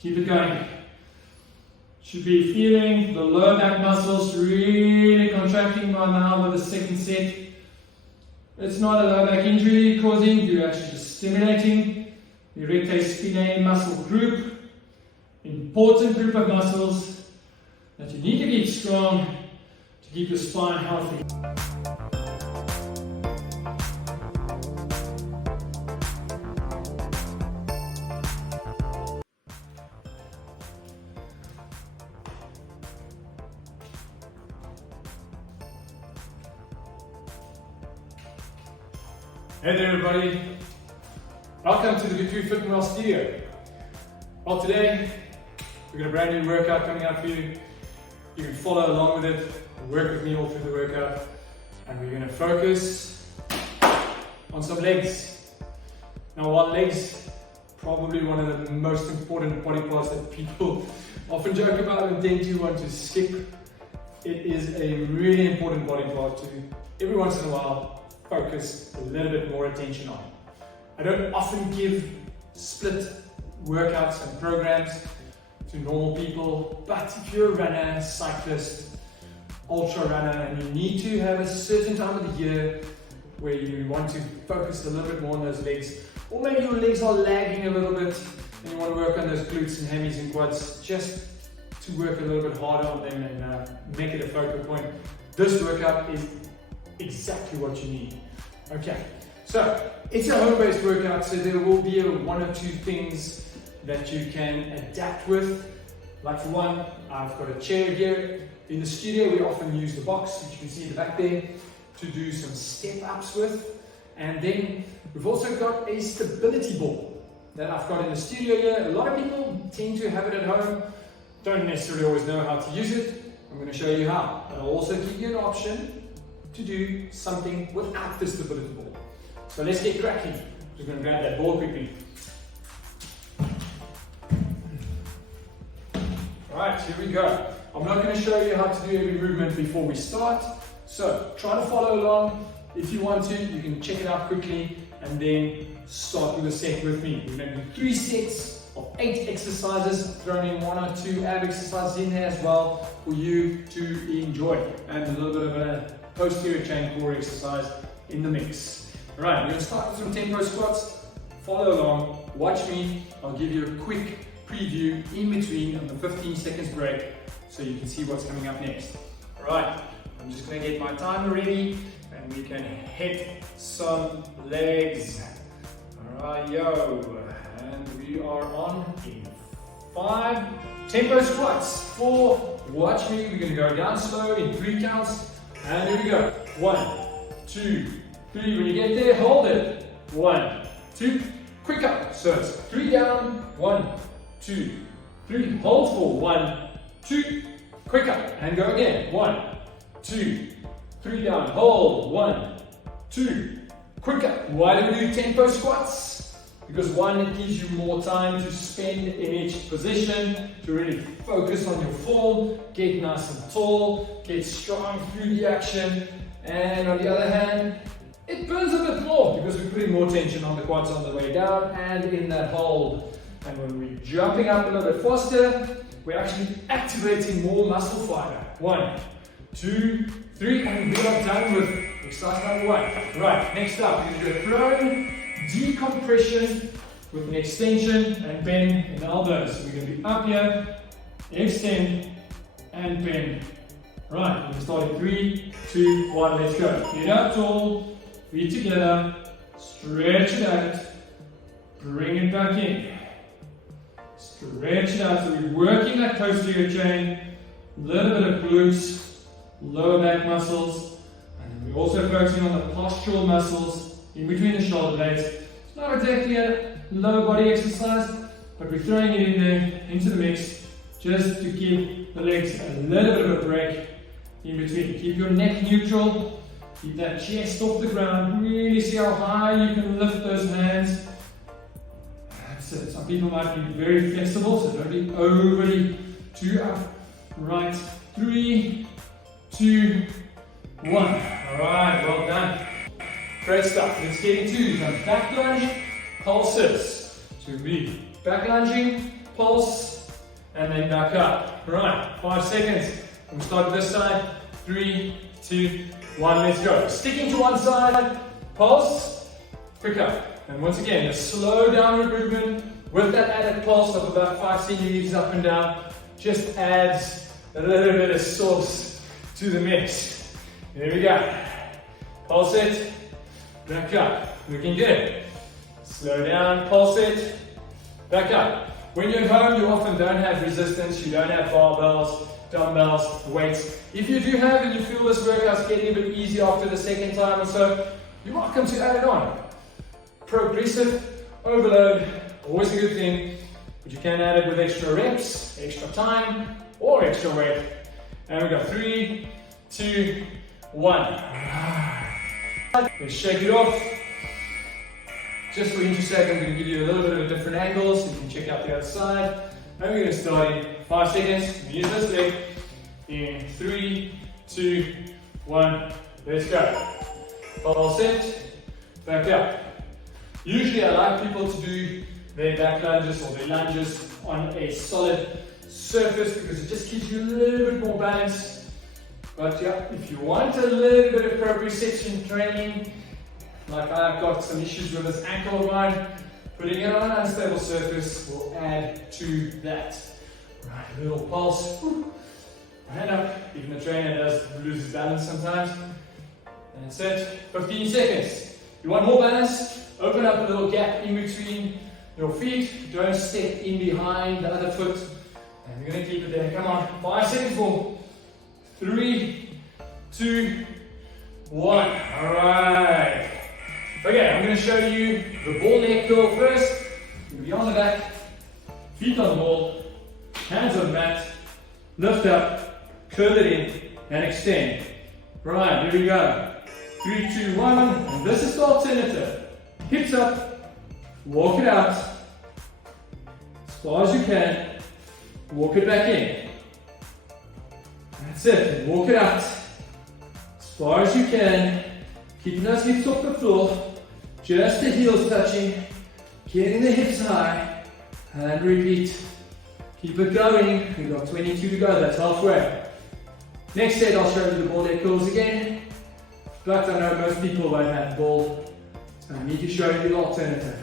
Keep it going. Should be feeling the lower back muscles really contracting by now with the second set. It's not a lower back injury causing, you're actually just stimulating the rectus spinae muscle group. Important group of muscles that you need to keep strong to keep your spine healthy. Hey there everybody, welcome to the Get Through Fit and Well studio. Well, today we've got a brand new workout coming out for you. You can follow along with it, work with me all through the workout, and we're going to focus on some legs. Now, while legs probably one of the most important body parts that people often joke about and tend to want to skip, it is a really important body part to every once in a while focus a little bit more attention on. I don't often give split workouts and programs to normal people, but if you're a runner, cyclist, ultra runner, and you need to have a certain time of the year where you want to focus a little bit more on those legs, or maybe your legs are lagging a little bit and you want to work on those glutes and hammies and quads, just to work a little bit harder on them and make it a focal point, this workout is exactly what you need. Okay, so it's a home-based workout, so there will be one or two things that you can adapt with. Like for one, I've got a chair here. In the studio, we often use the box, which you can see in the back there, to do some step-ups with. And then we've also got a stability ball that I've got in the studio here. A lot of people tend to have it at home, don't necessarily always know how to use it. I'm going to show you how. I'll also give you an option to do something without the stability ball. So let's get cracking. Just going to grab that ball quickly. Alright, here we go. I'm not going to show you how to do every movement before we start. So try to follow along. If you want to, you can check it out quickly and then start with a set with me. We're going to do 3 sets of 8 exercises, throwing in 1 or 2 ab exercises in there as well for you to enjoy, and a little bit of a posterior chain core exercise in the mix. Alright, we're going to start with some tempo squats. Follow along, watch me. I'll give you a quick preview in between on the 15 seconds break so you can see what's coming up next. Alright, I'm just going to get my timer ready and we can hit some legs. Alright, yo. And we are on in 5 tempo squats. 4, watch me. We're going to go down slow in 3 counts. And here we go. 1, 2, 3. When you get there, hold it. 1, 2, quick up. So it's 3 down, 1, 2, 3. Hold for 1, 2, quick up. And go again. 1, 2, 3 down. Hold. 1, 2, quick up. Why do we do tempo squats? Because 1, it gives you more time to spend in each position, to really focus on your form, get nice and tall, get strong through the action. And on the other hand, it burns a bit more because we're putting more tension on the quads on the way down and in that hold. And when we're jumping up a little bit faster, we're actually activating more muscle fiber. 1, 2, 3, and we are done with exercise number 1. Right, next up, we're going to do a throwing decompression with an extension and bend in the elbows. So we're going to be up here, extend and bend. Right, we're going to start in 3, 2, 1, let's go. Get up tall, feet together, stretch it out, bring it back in. Stretch it out, so we're working that posterior chain, a little bit of glutes, lower back muscles, and we're also focusing on the postural muscles in between the shoulder blades. It's not exactly a low body exercise, but we're throwing it in there, into the mix, just to give the legs a little bit of a break in between. Keep your neck neutral, keep that chest off the ground, really see how high you can lift those hands. That's it. Some people might be very flexible, so don't be overly too up. Right, 3, 2, 1. Alright, well done. Great stuff. Let's get into the back lunge, pulses. So we'll be back lunging, pulse, and then back up. Right, 5 seconds. We'll start this side. 3, 2, 1, let's go. Sticking to one side, pulse, quick up. And once again, a slow downward movement with that added pulse of about 5 centimeters up and down just adds a little bit of sauce to the mix. There we go. Pulse it, back up. Looking good. Slow down, pulse it, back up. When you're at home, you often don't have resistance, you don't have barbells, dumbbells, weights. If you do have and you feel this workout's getting a bit easier after the second time or so, you're welcome to add it on. Progressive overload, always a good thing, but you can add it with extra reps, extra time, or extra weight. And we go 3, 2, 1. Let's shake it off. Just for each second, I'm going to give you a little bit of a different angle so you can check out the other side. And we're going to start in 5 seconds. Use this leg in 3, 2, 1. Let's go. Pulse it, back up. Usually I like people to do their back lunges or their lunges on a solid surface because it just gives you a little bit more balance. But yeah, if you want a little bit of proprioception training, like I've got some issues with this ankle of mine, putting it on an unstable surface will add to that. Right, little pulse. Hand up. Even the trainer does lose his balance sometimes. And that's it. 15 seconds. You want more balance? Open up a little gap in between your feet. Don't step in behind the other foot. And you're going to keep it there. Come on. 5 seconds more. 3, 2, 1. Alright. Okay, I'm going to show you the ball leg curl first. You'll be on the back, feet on the ball, hands on the mat, lift up, curl it in, and extend. Right, here we go. 3, 2, 1, and this is the alternative. Hips up, walk it out, as far as you can, walk it back in. That's it, walk it out, as far as you can, keeping those hips off the floor, just the heels touching, getting the hips high, and repeat. Keep it going, we've got 22 to go, that's halfway. Next set, I'll show you the ball leg curls again, but I know most people won't have ball. I need to show you the alternative.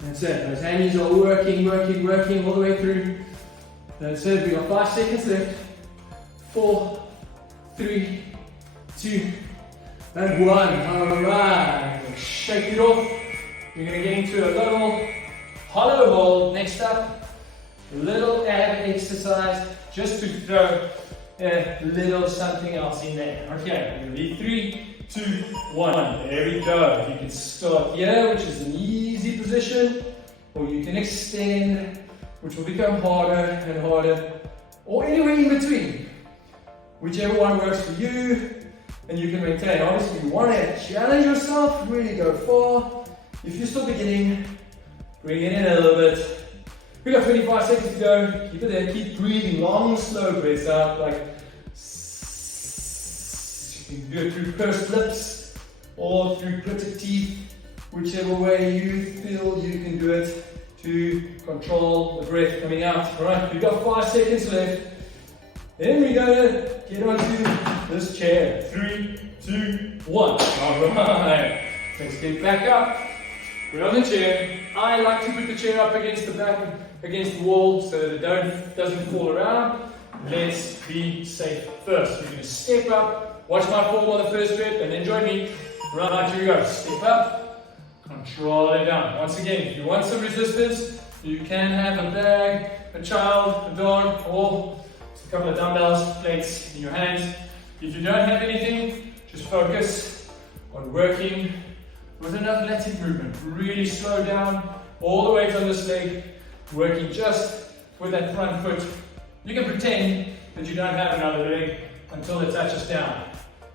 That's it. Those hammies are working all the way through. That's it. We've got 5 seconds left. 4, 3, 2, and 1. Alright. Shake it off. We're going to get into a little hollow hold. Next up, a little ab exercise just to throw a little something else in there. Okay. We're going to be 3, 2, 1. There we go. You can start here, which is an easy position, or you can extend, which will become harder and harder, or anywhere in between. Whichever one works for you, and you can maintain. Obviously, you want to challenge yourself, really go far. If you're still beginning, bring it in a little bit. We got 25 seconds to go. Keep it there. Keep breathing. Long, slow breaths out, like. You can do it through pursed lips or through gritted teeth, whichever way you feel you can do it to control the breath coming out. Alright, we've got 5 seconds left. Then we're going to get onto this chair. 3, 2, 1. Alright, let's get back up. We're on the chair. I like to put the chair up against the back, against the wall so that it doesn't fall around. Let's be safe first. We're going to step up. Watch my form on the first rep and then join me. Right, here we go. Step up, control it down. Once again, if you want some resistance, you can have a bag, a child, a dog, or a couple of dumbbells, plates in your hands. If you don't have anything, just focus on working with enough lateral movement. Really slow down all the weight on this leg, working just with that front foot. You can pretend that you don't have another leg until it touches down.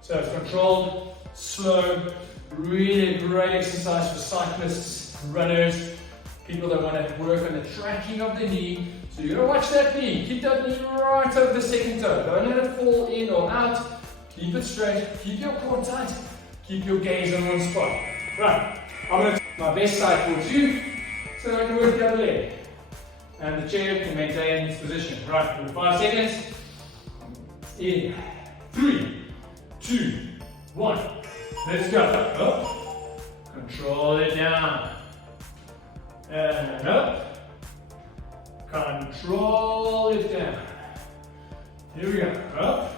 So it's controlled, slow, really great exercise for cyclists, runners, people that want to work on the tracking of the knee. So you're going to watch that knee. Keep that knee right over the second toe. Don't let it fall in or out. Keep it straight. Keep your core tight. Keep your gaze on one spot. Right. I'm going to do my best side for you so I can work the other leg. and the chair can maintain its position. Right, for 5 seconds. In 3, 2, 1. Let's go. Up. Control it down. And up. Control it down. Here we go. Up.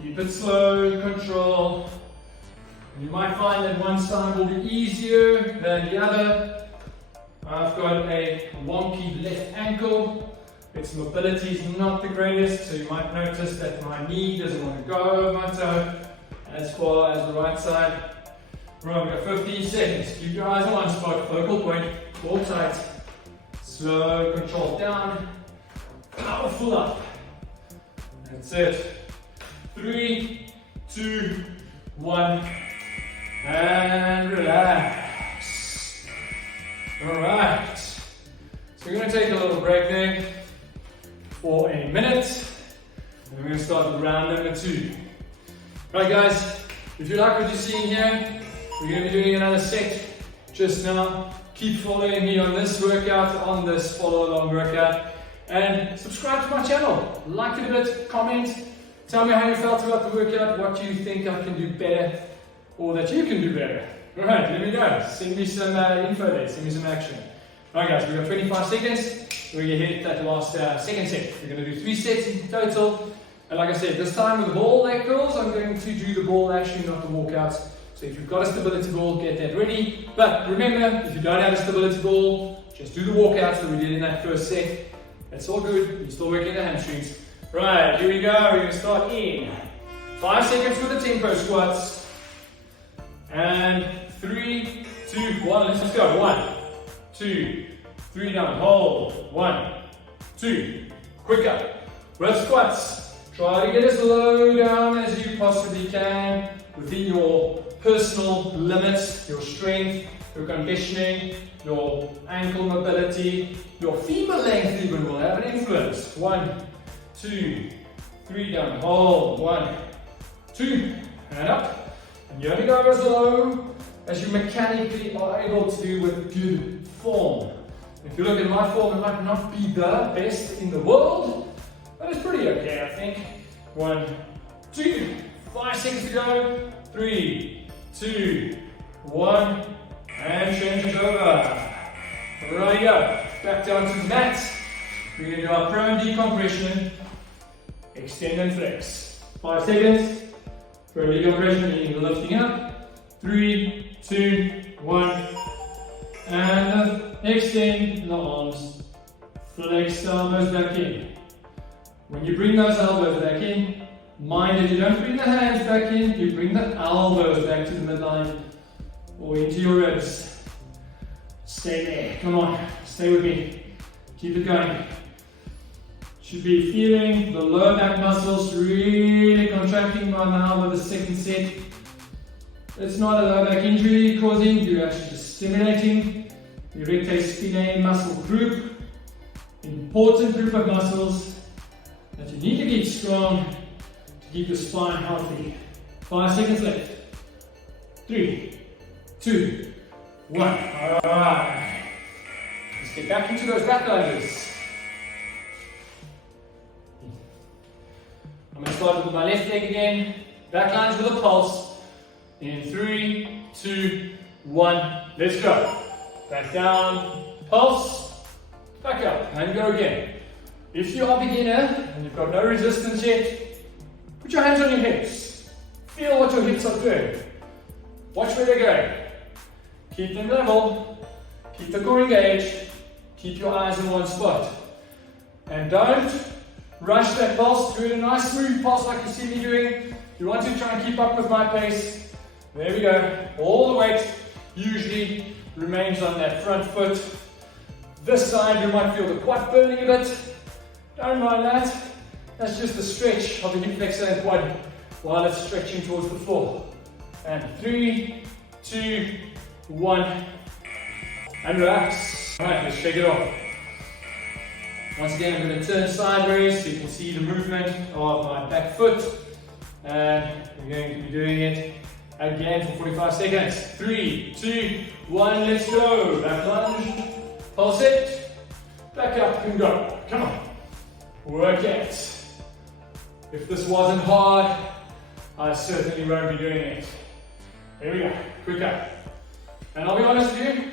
Keep it slow, control. You might find that one side will be easier than the other. I've got a wonky left ankle. Its mobility is not the greatest, so you might notice that my knee doesn't want to go over my toe as far as the right side. Right, we've got 15 seconds. Keep your eyes on one spot, focal point, hold tight. Slow, control down, powerful up. That's it. 3, 2, 1, and relax. Alright, so we're going to take a little break there for a minute, and we're going to start with round number 2. Right guys, if you like what you're seeing here, we're going to be doing another set just now. Keep following me on this workout, on this follow along workout, and subscribe to my channel. Like it a bit, comment, tell me how you felt about the workout, what you think I can do better, or that you can do better. Alright, here we go. Send me some info there, send me some action. Alright guys, we've got 25 seconds. We're going to hit that last second set. We're going to do 3 sets in total. And like I said, this time with the ball leg curls, I'm going to do the ball action, not the walkouts. So if you've got a stability ball, get that ready. But remember, if you don't have a stability ball, just do the walkouts that we did in that first set. That's all good. You're still working the hamstrings. Right, here we go. We're going to start in 5 seconds with the tempo squats. And 3, 2, 1. Let's go. 1, 2, 3 down. Hold. 1, 2. Quick up. Rep squats. Try to get as low down as you possibly can within your personal limits, your strength, your conditioning, your ankle mobility, your femur length even will have an influence. 1, 2, 3 down. Hold. 1, 2, and up. And you only go as low as you mechanically are able to do with good form. If you look at my form, it might not be the best in the world, but it's pretty okay, I think. 1, 2, 5 seconds to go. 3, 2, 1, and change it over. Right go. Back down to the mat. We're going to do our prone decompression. Extend and flex. 5 seconds. Prone decompression, meaning we're lifting up. 3, 2, 1, and extend the arms. Flex the elbows back in. When you bring those elbows back in, mind that you don't bring the hands back in, you bring the elbows back to the midline or into your ribs. Stay there, come on, stay with me. Keep it going. Should be feeling the lower back muscles really contracting by now with the second set. It's not a lower back injury causing, you're actually just stimulating the erector spinae muscle group. Important group of muscles that you need to keep strong to keep your spine healthy. 5 seconds left. 3, 2, 1. Alright. Let's get back into those back lunges. I'm going to start with my left leg again. Back lunge with a pulse. In 3, 2, 1. Let's go. Back down. Pulse. Back up. And go again. If you are a beginner and you've got no resistance yet, put your hands on your hips. Feel what your hips are doing. Watch where they're going. Keep them level. Keep the core engaged. Keep your eyes in one spot. And don't rush that pulse. Do it a nice smooth pulse like you see me doing. You want to try and keep up with my pace. There we go. All the weight usually remains on that front foot. This side you might feel the quad burning a bit. Don't mind that. That's just a stretch of the hip flexor and quad while it's stretching towards the floor. And 3, 2, 1, and relax. Alright, let's shake it off. Once again, I'm going to turn sideways so you can see the movement of my back foot. And we're going to be doing it again for 45 seconds. 3, 2, 1, let's go. Back lunge. Pulse it. back up and go. Come on. Work it. If this wasn't hard, I certainly won't be doing it. Here we go. Quicker. And I'll be honest with you,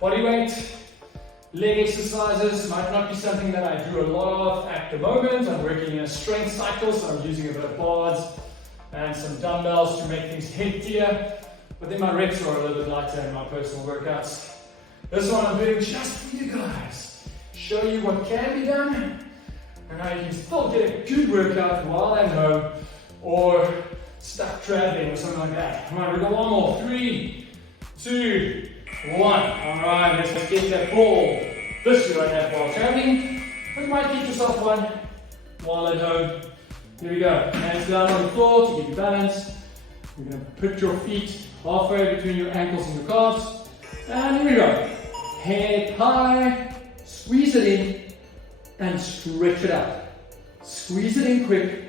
body weight, leg exercises might not be something that I do a lot of at the moment. I'm working in a strength cycle, so I'm using a bit of bars and some dumbbells to make things heftier. But then my reps are a little bit lighter in my personal workouts. This one I'm doing just for you guys. Show you what can be done and how you can still get a good workout while at home or stuck traveling or something like that. Come on, we've got one more. 3, 2, 1. Alright, let's get that ball. This you don't have while traveling, but you might get yourself one while at home. Here we go. Hands down on the floor to give you balance. You're going to put your feet halfway between your ankles and your calves. And here we go. Head high, squeeze it in, and stretch it out. Squeeze it in quick,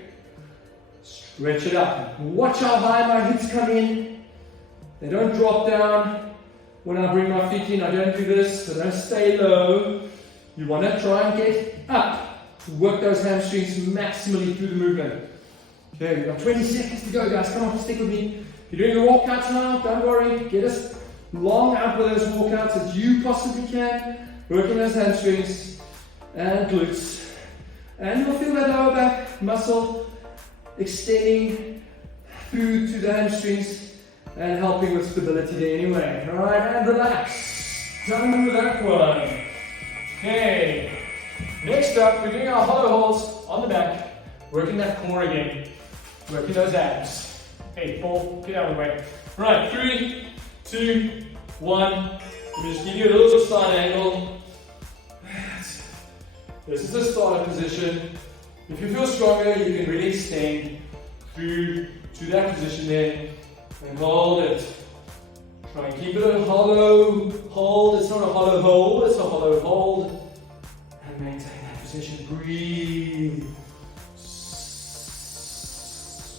stretch it up. Watch how high my hips come in. They don't drop down. When I bring my feet in, I don't do this, so don't stay low. You want to try and get up to work those hamstrings maximally through the movement. Okay, we've got 20 seconds to go, guys. Come on, stick with me. If you're doing the walkouts now, don't worry. Get as long out with those walkouts as you possibly can. Working those hamstrings and glutes. And you'll feel that lower back muscle extending through to the hamstrings and helping with stability there anyway. Alright, and relax. Done with that one. Okay. Next up, we're doing our hollow holds on the back. Working that core again. Working those abs. Okay, 4, get out of the way. Right, 3, 2, 1. Let me just give you a little side angle. This is the starter position. If you feel stronger, you can really extend through to that position there and hold it. Try and keep it a hollow hold. It's not a hollow hold, it's a hollow hold. And maintain that position. Breathe.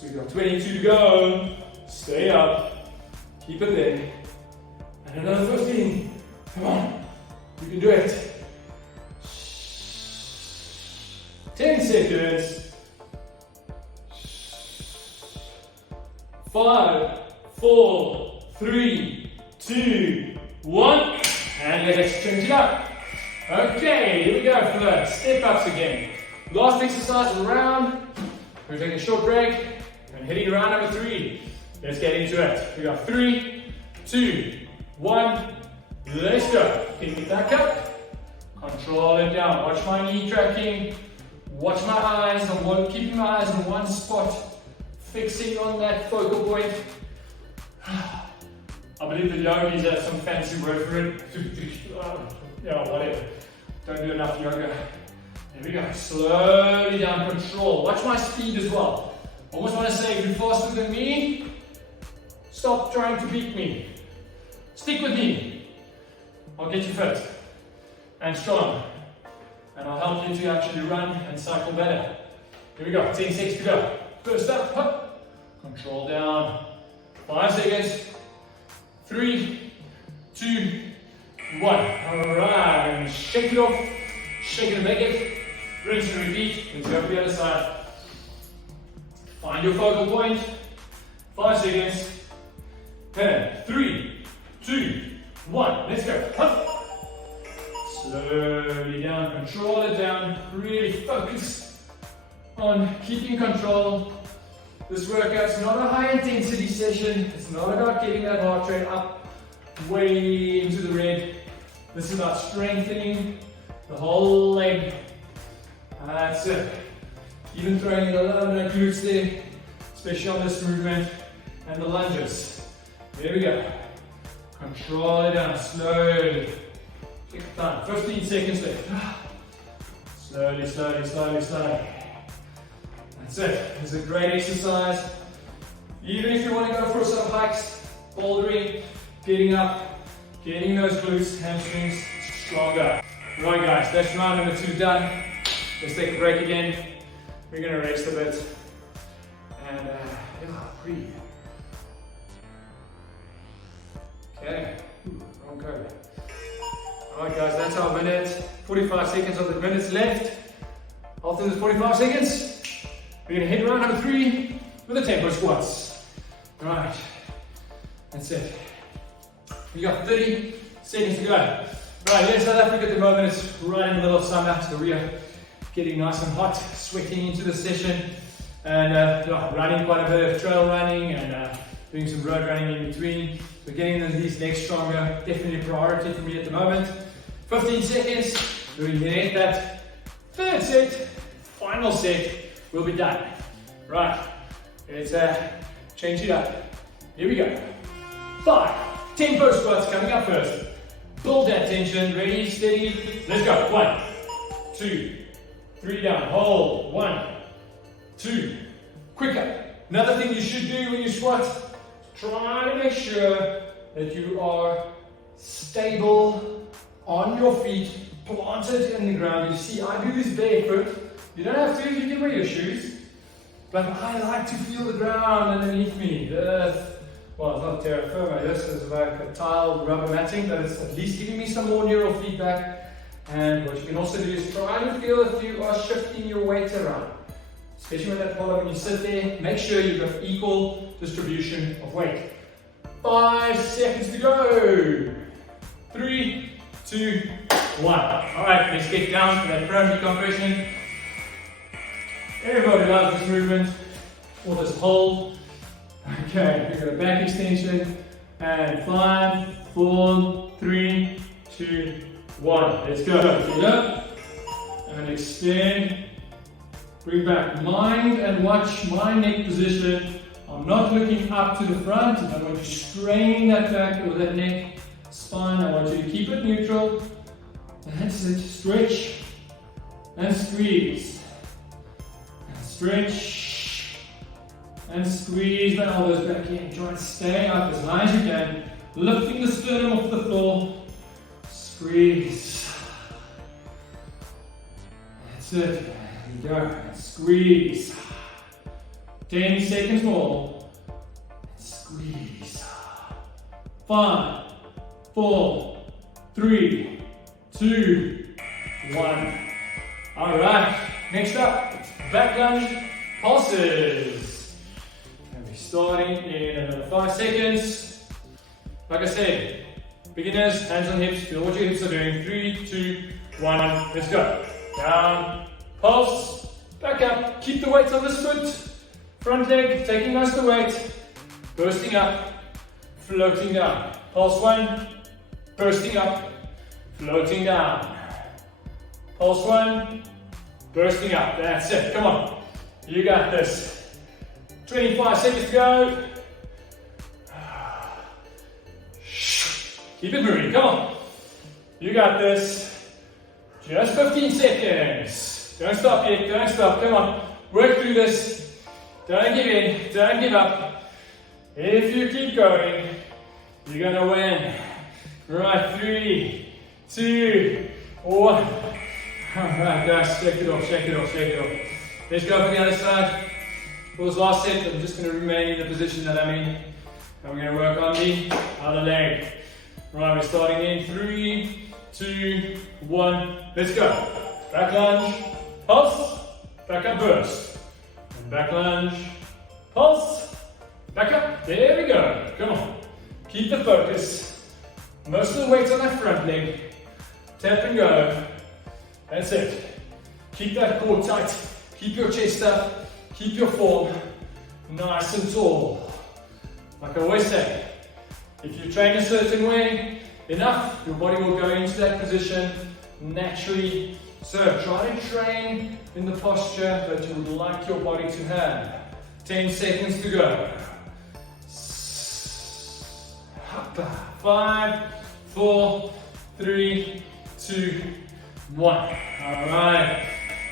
We've got 22 to go. Stay up. Keep it there. And another 15. Come on. You can do it. 10 seconds. 5, 4, 3, 2, 1. And let's change it up. Okay, here we go for the step ups again. Last exercise of the round. We're taking a short break and hitting round number 3. Let's get into it. We got 3, 2, 1. Let's go. Pick it back up. Control it down. Watch my knee tracking. Watch my eyes. I'm keeping my eyes in one spot. Fixing on that focal point. I believe the yogis have some fancy word for it. Yeah, whatever. Don't do enough yoga. There we go. Slowly down, control. Watch my speed as well. Almost want to say, if you're faster than me, stop trying to beat me. Stick with me. I'll get you fit and strong. And I'll help you to actually run and cycle better. Here we go. 10 seconds to go. First up, up. Control down. 5 seconds. 3, 2, 1. Alright, and shake it off. Shake it and make it. Rinse and repeat. Let's go to the other side. Find your focal point. 5 seconds. 10, 3, 2, 1. Let's go. Up. Slowly down. Control it down. Really focus on keeping control. This workout's not a high intensity session. It's not about getting that heart rate up way into the red. This is about strengthening the whole leg. That's it. Even throwing in a little bit of glutes there, especially on this movement and the lunges. There we go. Control it down slowly. Take the time. 15 seconds left. Slowly, slowly, slowly, slowly. That's it. It's a great exercise. Even if you want to go for some hikes, bouldering, getting up, getting those glutes, hamstrings stronger. Right guys, that's round number 2 done. Let's take a break again. We're going to rest a bit. And breathe. Okay. Wrong code. Alright guys, that's our minute. 45 seconds of the minutes left. After the 45 seconds, we're going to hit round number 3 with the tempo squats. Alright, that's it. We got 30 seconds to go. Right, here in South Africa at the moment, it's right in the middle of summer, so we are getting nice and hot, sweating into the session, and running quite a bit of trail running and doing some road running in between. So getting these legs stronger, definitely a priority for me at the moment. 15 seconds, we're going to hit that third set, final set, we'll be done. Right, let's change it up. Here we go. 5 tempo squats coming up first. Build that tension, ready, steady, let's go. 1, 2, 3 down, hold, 1, 2, quicker. Another thing you should do when you squat, try to make sure that you are stable on your feet, planted in the ground. You see, I do this barefoot. You don't have to if you can wear your shoes, but I like to feel the ground underneath me. The earth. Well, it's not terra firma, this is like a tiled rubber matting, but it's at least giving me some more neural feedback. And what you can also do is try to feel if you are shifting your weight around. Especially with that collar when you sit there, make sure you've got equal distribution of weight. 5 seconds to go. 3, 2, 1. Alright, let's get down to that prone decompression. Everybody loves this movement, or this hold. Okay, we've got a back extension, and 5, 4, 3, 2, 1. Let's go. Get up, and extend. Bring back mind and watch my neck position. I'm not looking up to the front. I don't want to strain that back or that neck spine. I want you to keep it neutral. That's it. Stretch and squeeze. And stretch. And squeeze my elbows back in. Try and stay up as high as you can. Lifting the sternum off the floor. Squeeze. That's it. There you go. Squeeze. 10 seconds more. Squeeze. 5, 4, 3, 2, 1. Alright. Next up, back lunge pulses. Starting in another 5 seconds. Like I said, beginners, hands on hips, feel what your hips are doing. 3, 2, 1, let's go. Down, pulse, back up, keep the weight on this foot. Front leg, taking most of the weight. Bursting up, floating down. Pulse 1, bursting up, floating down. Pulse 1, bursting up. That's it, come on. You got this. 25 seconds to go. Keep it moving, come on. You got this. Just 15 seconds. Don't stop yet, don't stop, come on. Work through this. Don't give in, don't give up. If you keep going, you're gonna win. Right, 3, 2, 1. Alright guys, shake it off, shake it off, shake it off. Let's go for the other side. For this last set, I'm just going to remain in the position that I'm in. And we're going to work on the other leg. Right, we're starting in 3, 2, 1. Let's go. Back lunge, pulse, back up burst. And back lunge, pulse, back up. There we go. Come on. Keep the focus. Most of the weight's on that front leg. Tap and go. That's it. Keep that core tight. Keep your chest up. Keep your form nice and tall. Like I always say, if you train a certain way enough, your body will go into that position naturally. So try to train in the posture that you would like your body to have. 10 seconds to go. 5, 4, 3, 2, 1. Alright.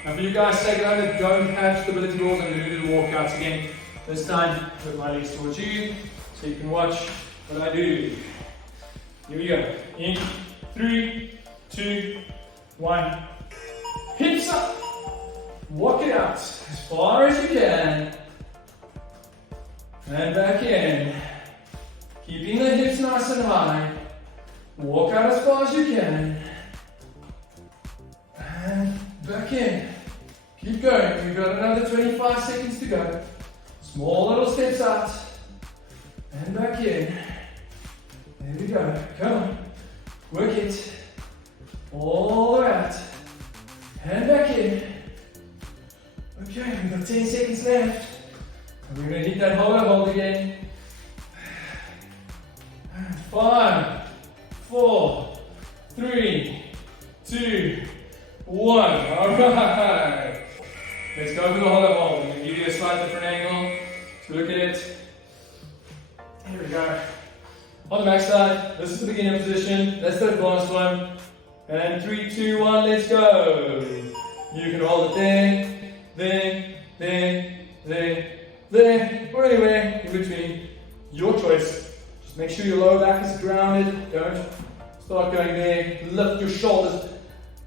Now for you guys second that don't have stability balls, I'm going to do the walkouts again. This time with my legs towards you, so you can watch what I do. Here we go. In 3, 2, 1. Hips up. Walk it out as far as you can. And back in. Keeping the hips nice and high. Walk out as far as you can. back in. Keep going. We've got another 25 seconds to go. Small little steps out. And back in. There we go. Come on. Work it. All the way out. And back in. Okay, we've got 10 seconds left. And we're going to hit that hollow hold again. 5, 4, 3, 2, 1. Alright. Let's go to the hollow hold. I'm going to give you a slightly different angle to look at it. Here we go. On the back side, this is the beginner position. That's the advanced one. And 3, 2, 1, let's go. You can hold it there, or anywhere in between. Your choice. Just make sure your lower back is grounded. Don't start going there. Lift your shoulders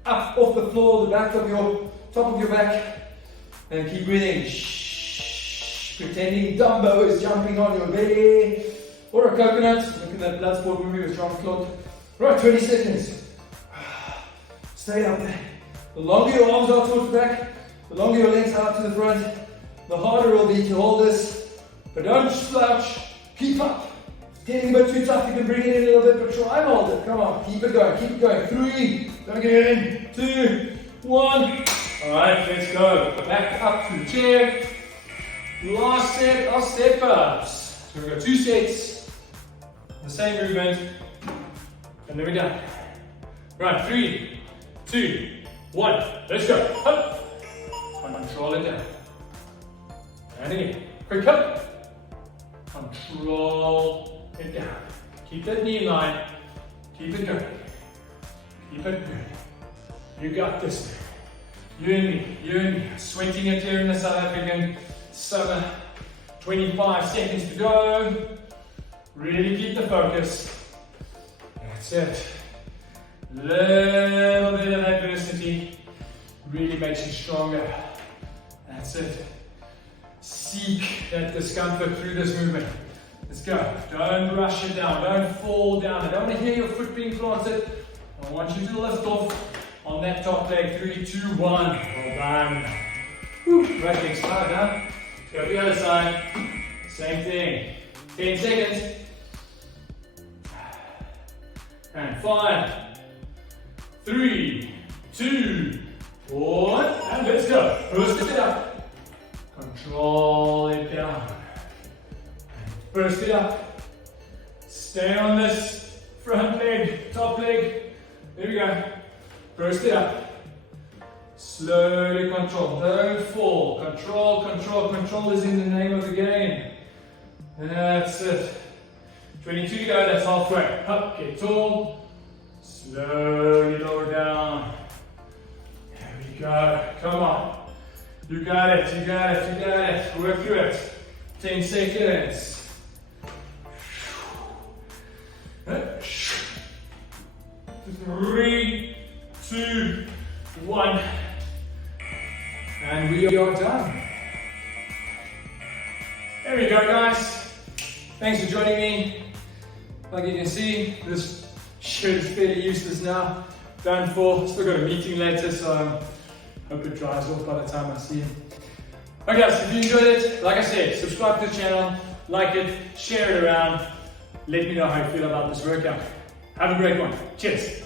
up off the floor, the back of your, top of your back. And keep breathing. Shh. Pretending Dumbo is jumping on your belly. Or a coconut. Look at that blood sport movie with Jean-Claude. Right, 20 seconds. Stay up there. The longer your arms are towards the back, the longer your legs are out to the front, the harder it will be to hold this. But don't slouch. Keep up. Getting a bit too tough, you can bring it in a little bit, but try and hold it. Come on, keep it going, keep it going. 3, don't get in. 2, 1. Alright, let's go. Back up to the chair. Last set of step ups. So we've got 2 sets, the same movement, and then we're done. Right, 3, 2, 1. Let's go. Up. Control it down. And again. Quick up. Control it down. Keep that knee in line. Keep it going. Keep it good. You got this. You and me. Sweating it here in the South African summer. 25 seconds to go. Really keep the focus. That's it. Little bit of adversity really makes you stronger. That's it. Seek that discomfort through this movement. Let's go. Don't rush it down. Don't fall down. I don't want to hear your foot being planted. I want you to lift off on that top leg. 3, 2, 1. Well done. Whew. Right leg side down. Go to the other side. Same thing. 10 seconds. And 5, 3, 2, 1. And let's go. Burst it up. Control it down. Burst it up. Stay on this front leg, top leg. There we go. Burst it up. Slowly control. Don't fall. Control, control, control is in the name of the game. That's it. 22 to go, that's halfway. Up, get tall. Slowly lower down. There we go. Come on. You got it, you got it, you got it. Work through it. 10 seconds. 3, 2, 1. And we are done. There we go, guys. Thanks for joining me. Like you can see, this shirt is fairly useless now. Done for. Still got a meeting later, so hope it dries off by the time I see you. Okay guys, if you enjoyed it, like I said, subscribe to the channel, like it, share it around. Let me know how you feel about this workout. Have a great one. Cheers.